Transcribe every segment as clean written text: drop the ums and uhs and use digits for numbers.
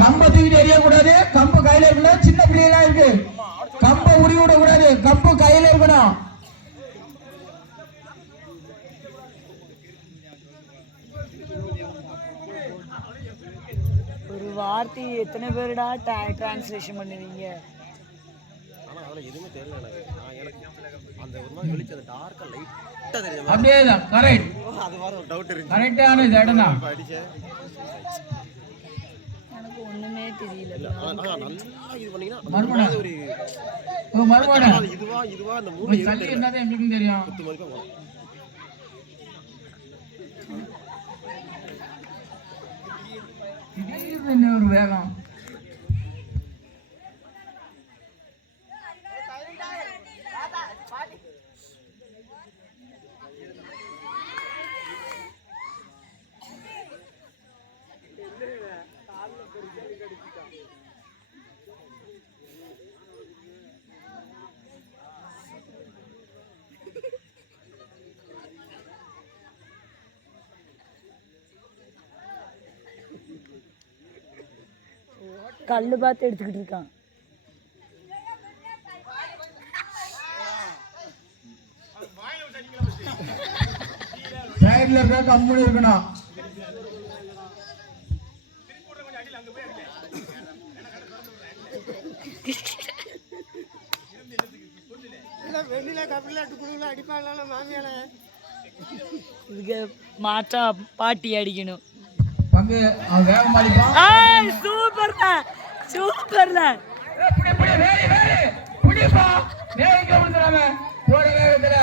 கம்ப தூக்கிட்டு எரிய கூடாது. கம்பு கையில இருக்கணும். சின்ன பிள்ளைலாம் இருக்கு. கம்ப உரி விட கூடாது. கம்பு கையில இருக்கணும். ஒரு வார்த்தை எத்தனை பேருடா டிரான்ஸ்லேஷன் பண்ணுவீங்க? எதுவுமே தெரியல எனக்கு. அந்த ஒரு மாதிரி வெளிச்சம் அந்த டார்க்கா லைட்டா தெரியுது. அப்படியேதான் கரெக்ட். அது மாதிரி ஒரு டவுட் இருக்கு. கரெக்டான இது இடம் தான். எனக்கு ஒண்ணுமே தெரியல. நல்லா இது பண்ணீங்கன்னா மறுபடியும் ஒரு மறுபடியும் இதுவா அந்த மூணு சல்லி என்னது எங்களுக்கு தெரியும். குத்து மாதிரி போகும். திடீர்னு ஒரு வேகம். கல்லு பார்த்து எடுத்துக்கிட்டு இருக்கான். சைடுல இருக்க கம்பெனி இருக்கணும். இதுக்கு மாற்றா பாட்டி அடிக்கணும். பங்கு வேகம் அடிப்பான். சூப்பர்ல சூப்பர்ல. புடிப்பா வேக விடுறாம போற வேகத்துல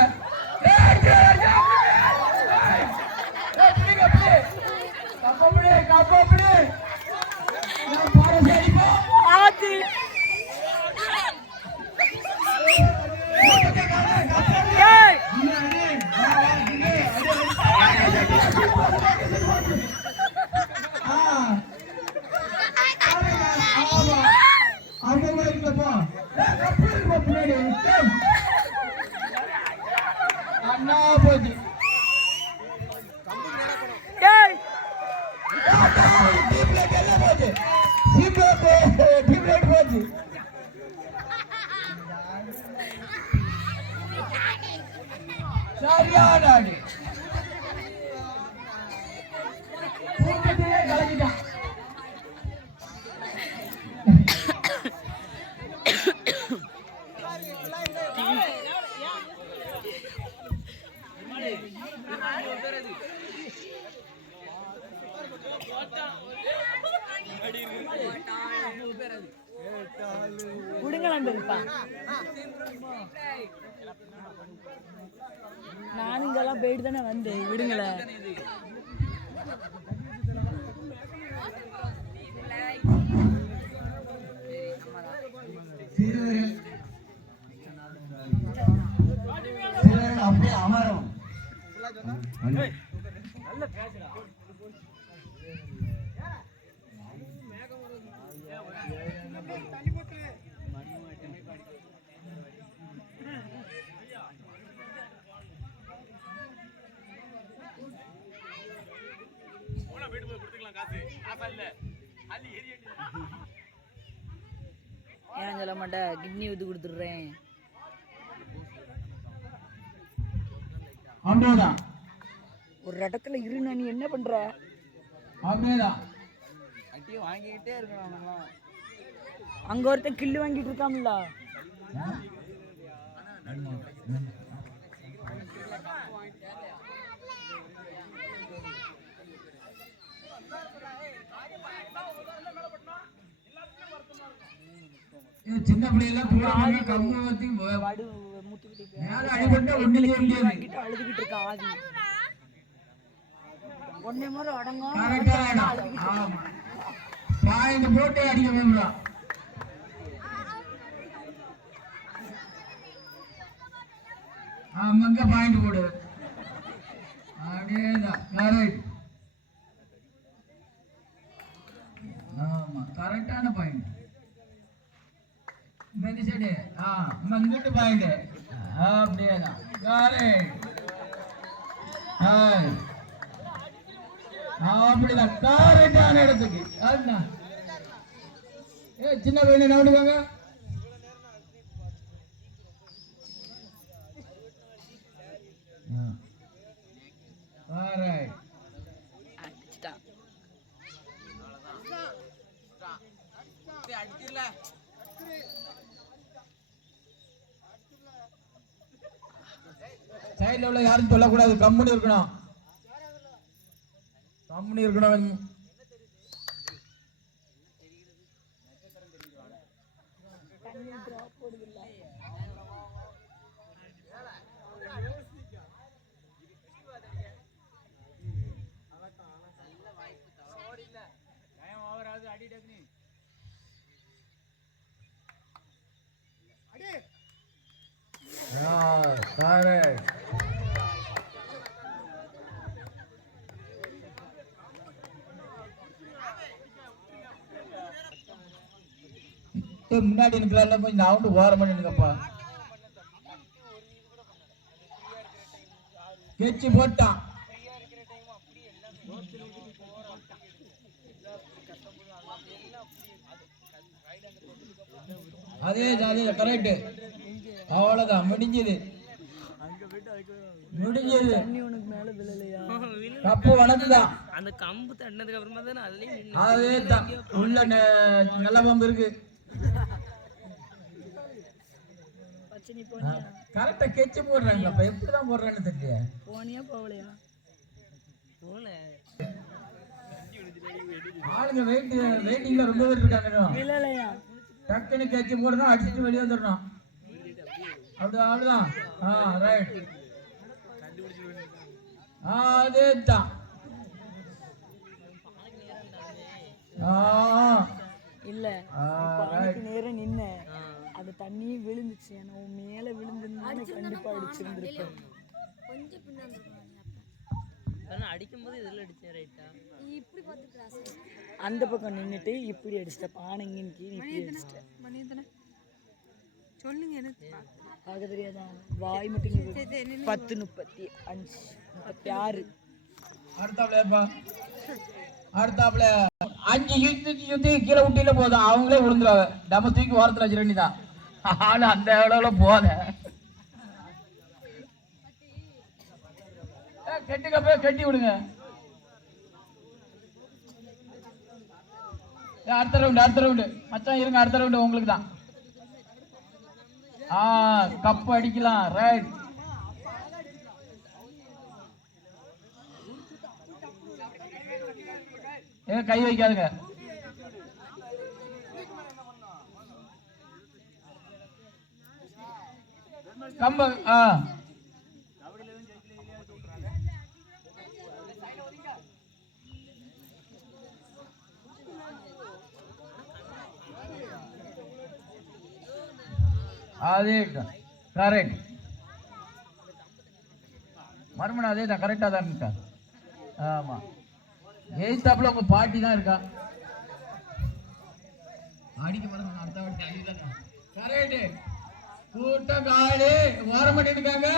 அண்ணா போச்சு. சரியான அடி. கலக்கிட்டான். நான் இங்கெல்லாம் போயிட்டு தானே வந்தேன். விடுங்களேன். அப்படியே அமரும். ஏன் சொல்ல மாட்டேன். கிட்னி ஊத்து கொடுத்துடுறேன். ஒரு இடத்துல இருனா நீ என்ன பண்ற? வாங்கிக்கிட்டே இருக்கணும். அங்க ஒருத்தன் கில்லு வாங்கிட்டு இருக்கான்ல. சின்ன பிள்ளைல அழுதுகிட்டு இருக்கா. ஆதி ஒன்னே மாதிரி அடங்கும். போட்டு அடிக்க வேணும்ல. அங்க பாயிண்ட் போடு. அதேதான் கரெக்ட். ஆமா கரெக்டான பாயிண்ட். இந்த சைடு இங்கிட்டு பாயிண்ட். அப்படியேதான் கரெக்ட். அப்படிதான் கரெக்டான இடத்துக்கு. அதுதான் சின்ன பையனை நம்பிடுவாங்க. சைட்ல உள்ள யாரும் சொல்லக்கூடாது, கம்முனி இருக்கணும், கம்முனி இருக்கணும். முன்னாடி நிற்கிறாள், கொஞ்சம் நான் வந்து ஓரமா நின்னுங்கப்பா. கெச்சி போட்டான். அதே ஜாலியா கரெக்ட். அவ்வளவுதான், முடிஞ்சது முடிஞ்சது. கப்பு வணக்குதான். அந்த கம்பு தண்ணதுக்கு அப்புறமா தானே அதே தான் உள்ள நல்ல பம்பு இருக்கு. கரெக்டா கெச்சு போடுறாங்கப்பா, எப்படிதான் போடுறான்னு தெரியல. போனியா போகலையா? போல ஆளுங்க வெயிட்டிங்ல ரொம்ப பேர் இருக்காங்க. இல்லையா டக்குன்னு கெச்சு போடணும், அடிச்சுட்டு வெளியே வந்துடணும். அப்படிதான் அப்படிதான். ரைட். அதே தான். இல்ல நேரம் நின்ன அது தண்ணி விழுந்துச்சு, நான் மேல விழுந்துன்னு கண்டிப்பா அடிச்சிருந்திருப்பேன். கொஞ்சம் பின்னாடி அடிக்கும் போது இதுல அடிச்சேன். ரைட்டா இப்படி பார்த்து கிராஸ் அந்த பக்கம் நின்னுட்டு இப்படி அடிச்சிட்டேன். பானைங்கன்னு இப்படி அடிச்சிட்டேன். மணியதன சொல்லுங்க, எனக்கு பார்க்க தெரியாதா? வாய் மட்டும் 10 35 36. அடுத்தாப்லப்பா, அடுத்தாப்ல 5 சுத்தி கீழே விட்டில போதும், அவங்களே விழுந்துருவாங்க. நம்ம தூக்கி ஓரத்தில் வச்சிட வேண்டியதான். ஆளு அந்த அளவுல போத கெட்டுக்கப்ப கட்டி விடுங்க. அடுத்த ரவுண்டு மச்சான் இருங்க, அடுத்த ரவுண்டு உங்களுக்கு தான். கப்பு அடிக்கலாம். ரைட். கை வைக்காதுங்க. கம்ப அதே கரெக்ட். மறுமணம் அதே தான், கரெக்டா தான் இருக்கா. ஆமா, ஜெயித்தாப்புல உங்க பாட்டி தான் இருக்கா. அடிக்க பாருங்க, அடுத்த வாட்டி அடிதானே. கரெக்ட். கூட்டம் காலி ஓரம் பண்ணிட்டு இருக்காங்க.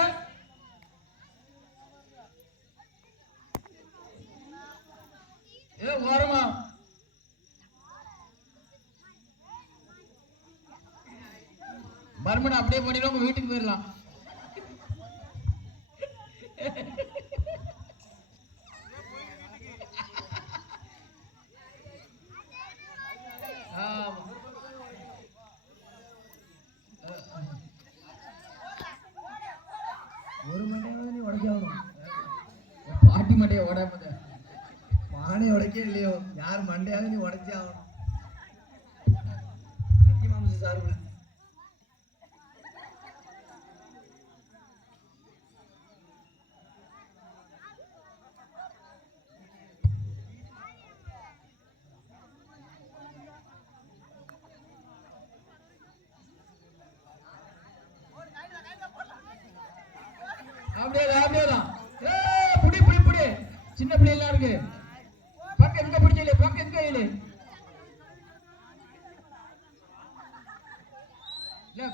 ஓரமா மறுமணம் அப்படியே பண்ணிடுவோம், உங்க வீட்டுக்கு போயிடலாம். ஒரு மண்டையாவது நீ உடைக்காகணும். பாட்டி மண்டையை உடையாம மானே உடைக்க இல்லையோ, யார் மண்டையாவது நீ உடைச்சே ஆகணும். சார் அப்படியேதான். புடி புடி புடி, சின்ன பிள்ளைலாம் இருக்கு. பக்கம் எங்க பிடிச்சல, பக்கம் எங்க இல்ல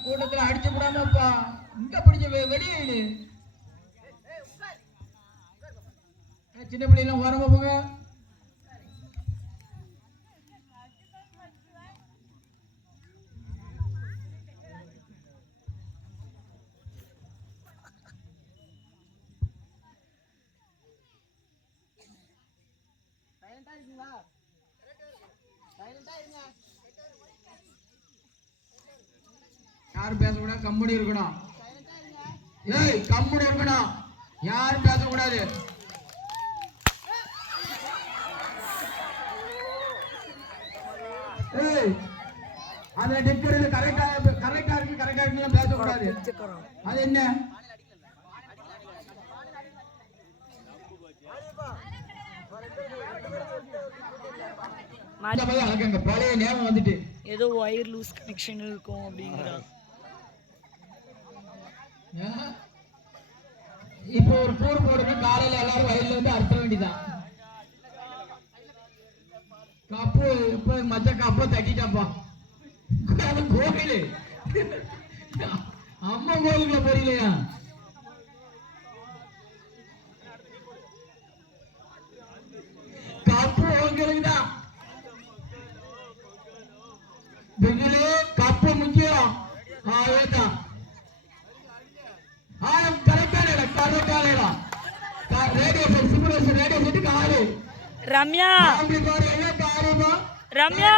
கூட்டத்துல அடிச்சு கூடாமப்பா, இங்க பிடிச்ச வெளியே இல்ல. சின்ன பிள்ளைலாம் ஓரமா போங்க. யாரும் பேசக்கூடாது, கம்பெனி இருக்கணும். ஏய், கம்பெனி இருக்கணும், யாரும் பேசக்கூடாது. ஏய், அதுல நிக்கிறது கரெக்டா இருக்கு, கரெக்டா இருக்கு பேசக்கூடாது. அது என்ன? பழைய நேரம் வந்துட்டு ஏதோ ஒயர் லூஸ் கனெக்ஷன் இருக்கும் அப்படிங்கிறான். இப்போ ஒரு கூறு போடணும், காலையில எல்லாரும் வயல்ல இருந்து அறுத்த வேண்டியதான். கப்பு இப்ப மச்ச கப்ப தட்டிட்டாப்பா. கோவில் அம்மா கோவிலுக்குள்ள போறீங்களா? கப்பு உங்களுக்கு தான். கப்பு முக்கியம். அதான் ரம்யா ரம்யா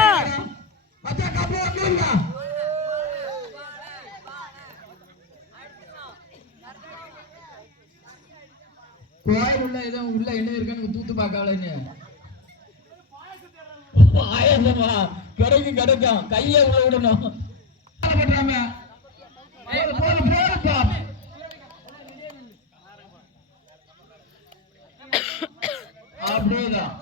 கோயில் உள்ள ஏதோ உள்ள என்ன இருக்குன்னு தூத்து பார்க்கல. கிடைக்கும் கைய உள்ள விடணும். அப்படியேதான்.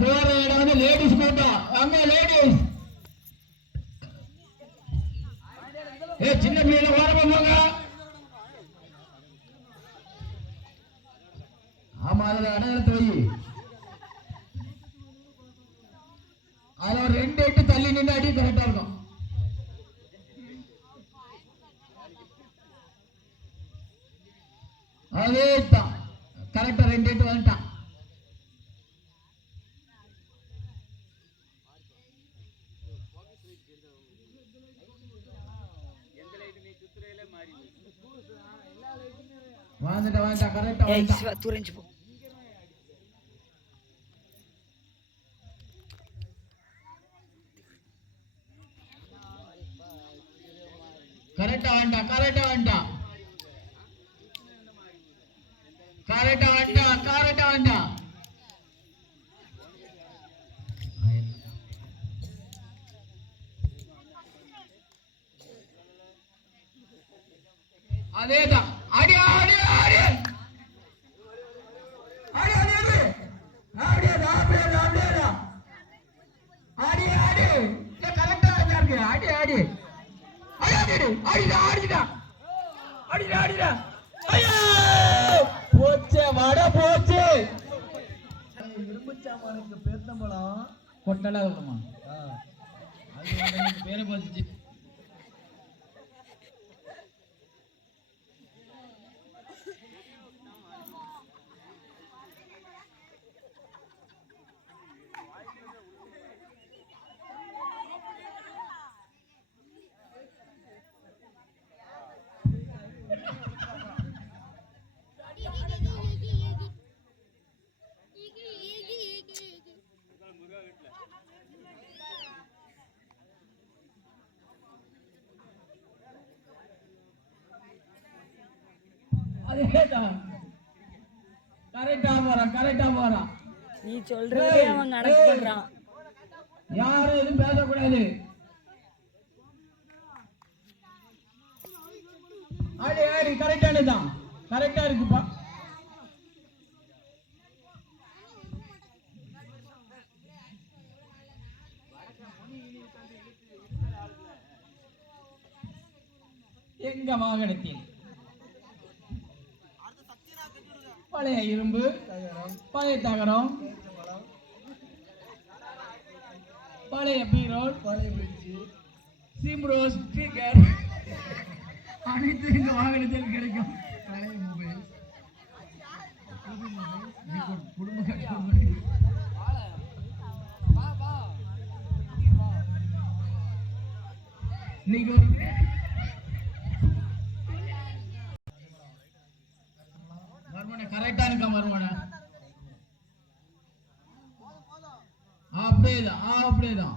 போற இடம் வந்து லேடிஸ் கூட்டம். அங்க லேடிஸ் சின்ன பிள்ளைல ஓரமா போங்க. ஆமா, அதுல அடையாளத்தை வை. அதுல ஒரு 2 8 தள்ளி நின்று அடி கரெக்டா இருக்கும். அதே தான் கரெக்டா 2 8 வந்துட்டான். வந்துட்டா கரெக்டா வந்துட்டான். தூரஞ்சு போ. கரெக்டா வந்துட்டான். கரெக்டா வந்துட்டான். அதேதான். அடி அடி அடி அடி அடி அடி அடி அடி அடி கரெக்டா இருக்கு. அடி அடி அடி அடிடா அடிடா அடிடா அடிடா. ஐயோ போச்சே, வட போச்சு. இரும்புச்சாமானுக்கு பேத்தம்பழம் கொட்டலா வருமா? அது பேரை பார்த்துச்சு. கரெக்டா போறான். நீ சொல்றதே அவன் கணக்கு பண்றான். யாரும் எதுவும் பேசக்கூடாது. ஆடி ஆடி கரெக்டானதான். கரெக்டா இருக்குப்பா. எங்க வாகனத்தில் பழைய இரும்பு, பழைய தகரம், பழைய பீரோல், பழைய பெஞ்சு, சிம்ரோ ஸ்பீக்கர் அனைத்து இந்த வாகனத்தில் கிடைக்கும். பழைய மொபைல், குடும்ப கட்டணம். இன்னைக்கு கரெக்டா இருக்கா மருமன அப்படியேதான்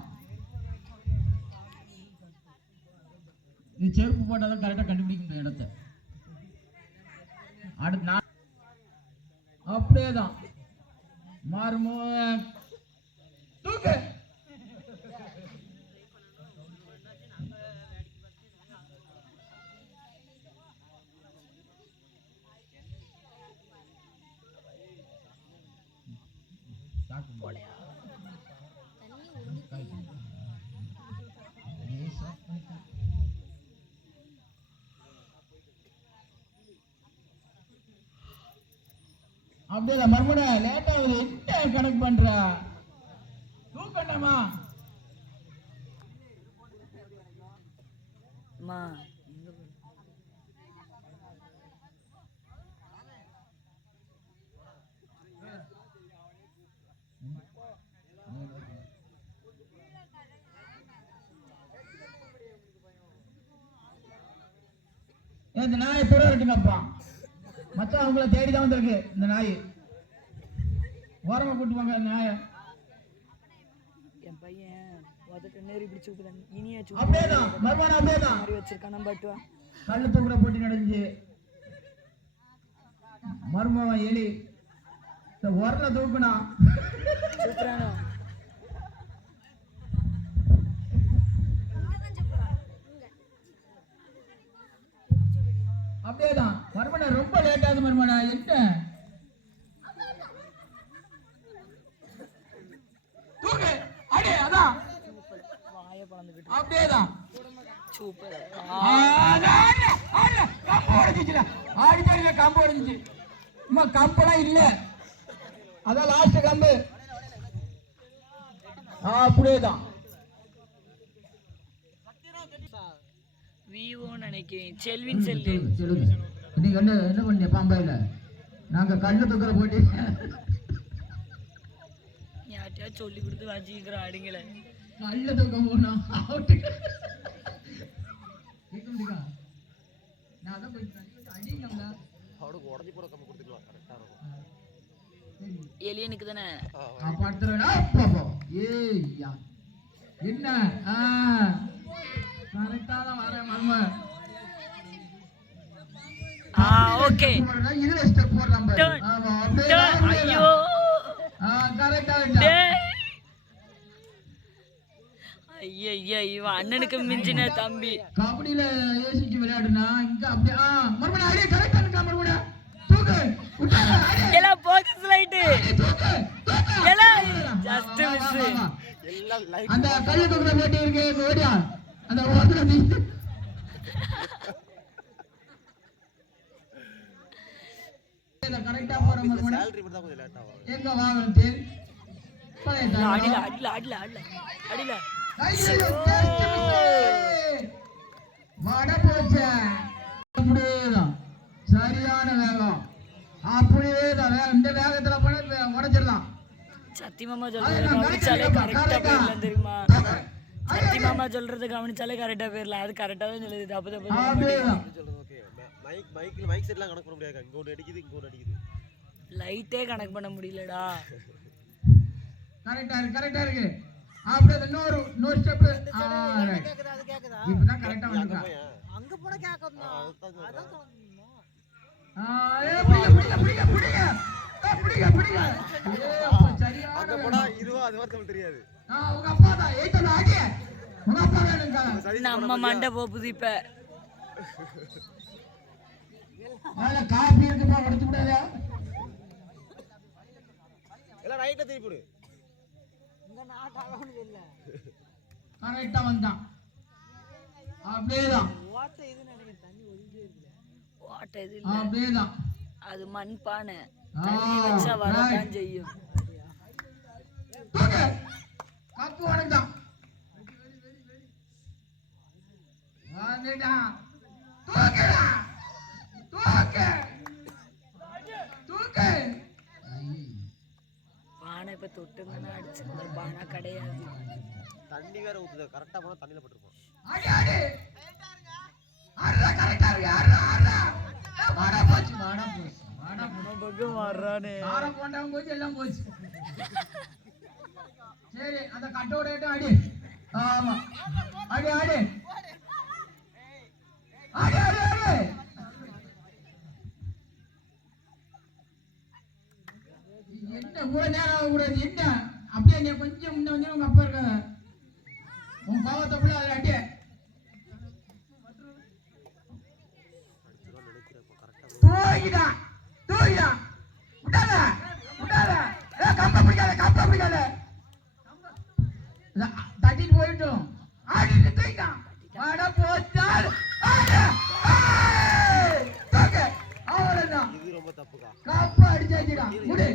நீ செருப்பு போட்டாதான் கரெக்டா கண்டுபிடிக்க முடியும் இடத்த அடுத்து நான் அப்படியேதான் மாறுமோ தூக்கு அப்படியே மறுபடிய லேட் ஆகுது என்ன கணக்கு பண்ற தூக்கண்டாமா இந்த நாய் துறை இருக்குங்கப்பா மச்சான் அவங்கள தேடிதான் வந்திருக்கு இந்த நாய் ஓரமா கூட்டு வாங்க இந்த நாய என் பையன் நேரி பிடிச்சு விட்டுதான் இனியாச்சு அப்படியேதான் மறுபடியும் அப்படியேதான் மாதிரி வச்சிருக்கான பாட்டுவா கல்லு தூக்குற போட்டி நடந்துச்சு மருமவன் எலி இந்த உரல தூக்குனா சூப்பரானோ அப்படியேதான் மருமன ரொம்ப லேட் ஆகுது மருமன என்ன தூக்கு அடே அதான் வாயை பழந்துக்கிட்டு அப்படியேதான் சூப்பர் கம்பு உடஞ்சிச்சுல ஆடிப்பாடியில கம்பு உடஞ்சிச்சு அம்மா கம்பெல்லாம் இல்ல அதான் லாஸ்ட் கம்பு அப்படியேதான் விவோ நினைக்கிறேன் செல்வின் செல்லு சொல்லுங்க நீங்க என்ன பண்ணீங்க பாம்பாயில நாங்க கண்ணு தூக்குற போட்டி யார்ட்டையா சொல்லி கொடுத்து வச்சுக்கிறோம் அடிங்கள கல்ல தூக்க போனோம் நான் அதான் போய் அடிங்களா அவனுக்கு உடஞ்சி போற கம்பு கொடுத்துக்கலாம் கரெக்டா இருக்கும் எலியனுக்கு தானே ஏய்யா என்ன கரெக்டா தான் வரேன் மர்ம ஓகே இதுல ஸ்டெப் போடலாம் பாரு ஆமா ஐயோ கரெக்டா ஐயா இவன் அண்ணனுக்கு மிஞ்சின தம்பி கபடியில யோசிச்சு விளையாடுனா இங்க அப்படியே மர்ம அடியே கரெக்டா இருக்கா மர்ம தூக்கு எல்லாம் போக்கஸ் லைட் எல்லாம் ஜஸ்ட் மிஸ் எல்லாம் அந்த கல்லு தூக்குற போட்டி இருக்கு ஓடியா அந்த ஓடுற நீ கரெக்டா போற மர்ம salary மட்டும் தான் கொஞ்சம் லேட் ஆகும் எங்க வாங்குறது அடில வட போச்ச அப்படியேதான் சரியான வேகம் அப்படியேதான் இந்த வேகத்துல போன உடைச்சிடலாம் சத்தியமாமா சொல்றது கவனிச்சாலே கரெக்டா போயிடலாம் தெரியுமா சத்தியமாமா சொல்றது கவனிச்சாலே கரெக்டா போயிடலாம் அது கரெக்டா தான் சொல்லுது தப்பு சொல்றது ஓகே மைக் செட்லாம் கணக்கு பண்ண முடியாது இங்க ஒன்று அடிக்குது இங்க ஒன்று அடிக்குது லைட்டே கனெக்ட் பண்ண முடியலடா கரெக்டா இருக்கு அப்படியே இன்னொரு ஸ்டெப் இப்பதான் கரெக்டா வந்துங்க அங்க போட கேக்குது அதான் அங்க போடா இதுவா அது வரைக்கும் தெரியாது உங்க அப்பா தான் ஏய்தல ஆடியே உங்க அப்பா வேணுங்க நம்ம மண்டை போகுது இப்ப மேல காபி இருக்குமா உடைச்சு விடாதா எல்லாம் ரைட்டா திருப்பி போடு இங்க நாட்டாளவனு இல்ல கரெக்டா வந்தான் அப்படியேதான் ஓட்ட இது நினைக்கிறேன் தண்ணி ஒழுங்கே இல்ல ஓட்ட இது இல்ல அப்படியேதான் அது மண் பானை தண்ணி வச்சா வரதான் செய்யும் கப்பு வணக்கம் வந்துடா தூக்குடா தூக்கு பானை இப்ப தொட்டுங்கன்னா அடிச்சு பானை கிடையாது தண்ணி வேற ஊத்துது கரெக்டா போனா தண்ணில பட்டுருப்போம் அடி அடி ஆடுடா கரெக்டா இருக்கு ஆடுடா வாடா போச்சு பக்கம் வர்றானே. காரை போண்டவன் போச்சு எல்லாம் போச்சு. சரி அந்த கட்டோட அடி. ஆமா அடி அடி அடி அடி அடி. என்ன கூட நேரம் கூடாது என்ன அப்படியே நீ கொஞ்சம் முன்ன வந்து உங்க அப்பா இருக்க உன் பாவத்தை கூட அதில் அடி. தூக்கிடா தூக்கிடா விட்டாத விட்டாத. கம்ப பிடிக்காத கம்ப பிடிக்காத. தட்டிட்டு போயிட்டோம் ஆடிட்டு தூக்கிட்டான். வட போச்சால் அவ்வளவுதான். இது ரொம்ப தப்புக்கா. கப்ப அடிச்சாச்சுடா. முடி